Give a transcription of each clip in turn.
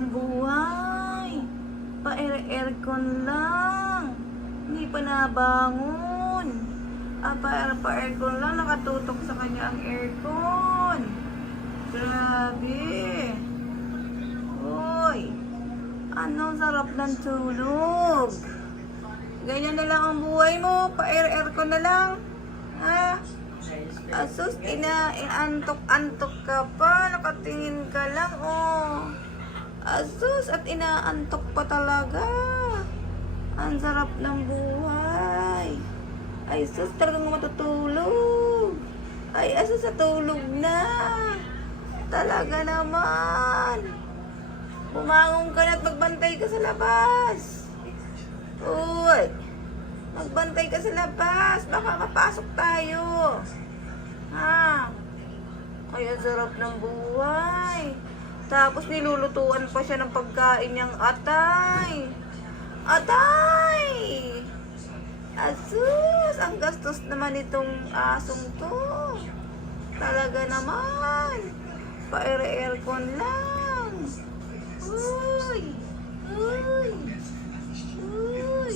ng buhay. Pa-aircon lang. Hindi pa nabangon. Pa-aircon lang. Nakatutok sa kanya ang aircon. Grabe. Uy. Ano, sarap ng tulog. Ganyan na lang ang buhay mo. Pa-aircon na lang. Ha? Asus, inaantok-antok ka pa. Nakatingin ka lang, oh. Asus, at inaantok pa talaga. Ang sarap ng buhay. Ay, sus, talagang matutulog. Ay, asus, sa tulog na. Talaga naman. Bumangon ka na at magbantay ka sa labas. Uy, magbantay ka sa labas. Baka mapasok tayo. Ha? Ay, ang sarap ng buhay. Tapos nilulutuan pa siya ng pagkain niyang atay. Atay! Asus! Ang gastos naman itong asong to. Talaga naman. Pa-aircon lang. Uy! Uy! Uy!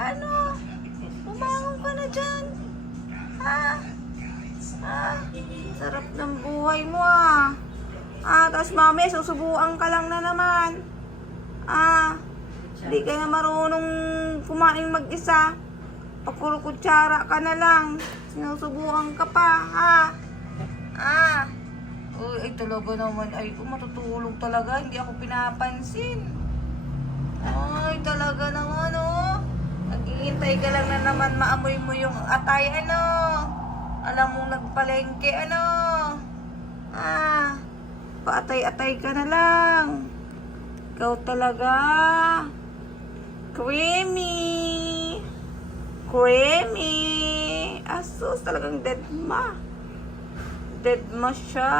Ano? Bumangon ka na dyan. Ha? Sarap ng buhay mo, ah. Tapos mami, susubuan ka lang na naman. Hindi ka na marunong kumain mag-isa. Puro kutsara ka na lang. Sinusubuan ka pa, ha? Uy, ay talaga naman. Ay, matutulog talaga. Hindi ako pinapansin. Ay, talaga naman, oh. Naghihintay ka lang na naman maamoy mo yung atay, ano. Alam mong nagpalengke, ano. Paatay-atay ka na lang. Ikaw talaga. Creamy. Creamy. Asus, talagang dead ma. Dead ma siya.